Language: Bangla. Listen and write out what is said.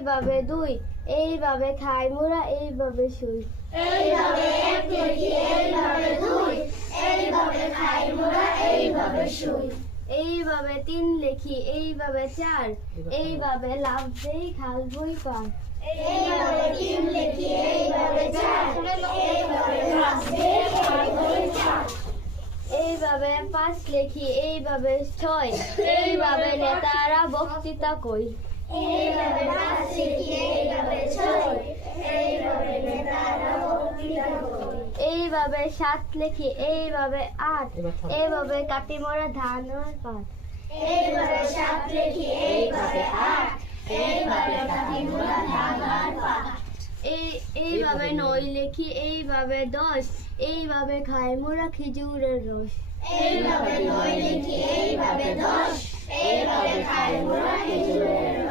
এইভাবে দুই, এইভাবে খাই মোরা, এইভাবে শুই। এইভাবে এক লিখি, এইভাবে দুই, এইভাবে খাই মোরা, এইভাবে শুই। এইভাবে তিন লিখি, এইভাবে চার, এইভাবে লাফ দেই খাল বই পার। এইভাবে তিন লিখি, এইভাবে চার, এইভাবে লাফ দেই খাল বই পার। এইভাবে পাঁচ লিখি, এইভাবে ছয়, এইভাবে নেতারা বক্তৃতা কই। এইভাবে পাঁচ লিখি, এইভাবে ছয়, এইভাবে নেতারা বক্তৃতা কই। এইভাবে সাত লিখি, এইভাবে আট, এইভাবে কাটি মোরা ধান আর পাট। এইভাবে সাত লিখি, এইভাবে আট, এইভাবে কাটি মোরা ধান আর পাট। এইভাবে নয় লিখি, এইভাবে দশ, এইভাবে খাই মোরা খেজুরের রস। এইভাবে নয় লিখি, এইভাবে দশ, এইভাবে খাই মোরা খেজুরের রস।